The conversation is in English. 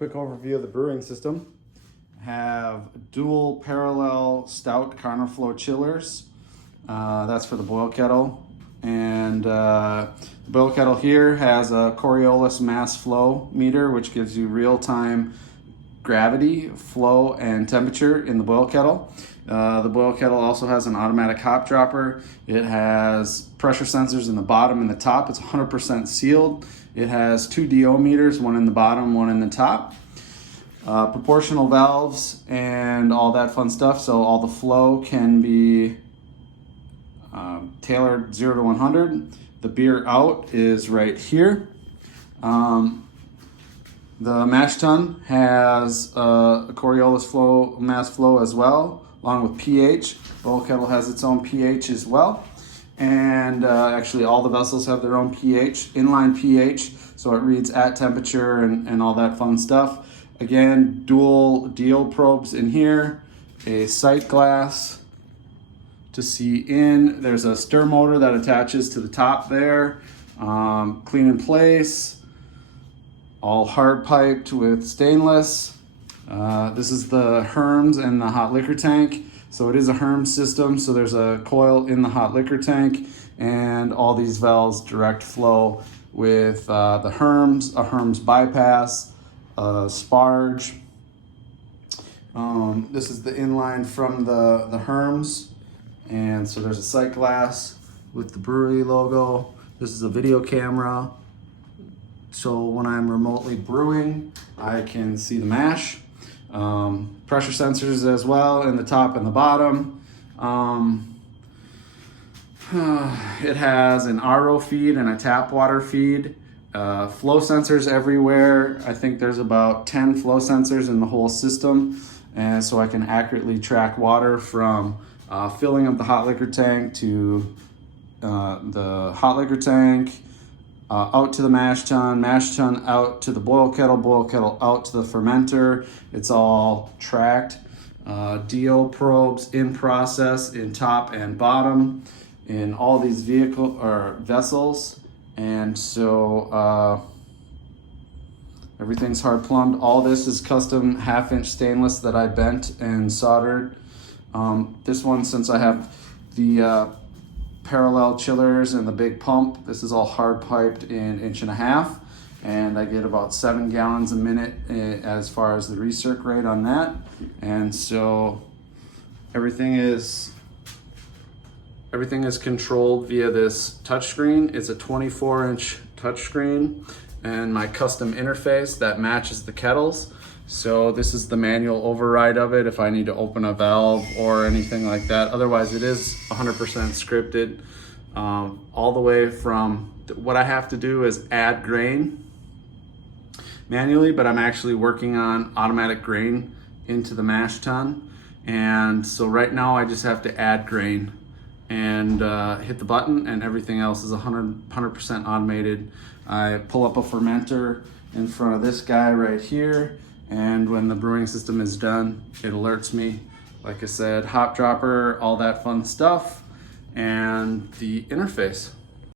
Quick overview of the brewing system. Have dual parallel stout Carniflow chillers. That's for the boil kettle. And the boil kettle here has a Coriolis mass flow meter, which gives you real-time gravity, flow, and temperature in the boil kettle. The boil kettle also has an automatic hop dropper. It has pressure sensors in the bottom and the top. It's 100% sealed. It has 2 DO meters, one in the bottom, one in the top. Proportional valves and all that fun stuff, so all the flow can be tailored 0 to 100. The beer out is right here. The mash tun has a Coriolis flow, mass flow as well, along with pH. Boil kettle has its own pH as well. And actually all the vessels have their own pH, inline pH, so it reads at temperature and all that fun stuff. Again, dual DO probes in here, a sight glass to see in. There's a stir motor that attaches to the top there. Clean in place, all hard piped with stainless. This is the Herms and the hot liquor tank. So it is a Herms system, so there's a coil in the hot liquor tank, and all these valves direct flow with the Herms, a Herms bypass, a Sparge. This is the inline from the Herms, and so there's a sight glass with the brewery logo. This is a video camera, so when I'm remotely brewing, I can see the mash. Pressure sensors as well in the top and the bottom. It has an RO feed and a tap water feed. Flow sensors everywhere. I think there's about 10 flow sensors in the whole system, and so I can accurately track water from filling of the hot liquor tank to the hot liquor tank, out to the mash tun out to the boil kettle out to the fermenter. It's all tracked. DO probes in process in top and bottom in all these vehicle or vessels, and so everything's hard plumbed. All this is custom 1/2-inch stainless that I bent and soldered. This one, since I have the parallel chillers and the big pump, this is all hard piped in 1.5 inch, and I get about 7 gallons a minute as far as the recirc rate on that. And so everything is controlled via this touchscreen. It's a 24-inch touchscreen, and my custom interface that matches the kettles. So this is the manual override of it if I need to open a valve or anything like that. Otherwise, it is 100% scripted. All the way from what I have to do is add grain manually, but I'm actually working on automatic grain into the mash tun. And so right now I just have to add grain and hit the button, and everything else is 100% automated. I pull up a fermenter in front of this guy right here, and when the brewing system is done, it alerts me. Like I said, hop dropper, all that fun stuff, and the interface.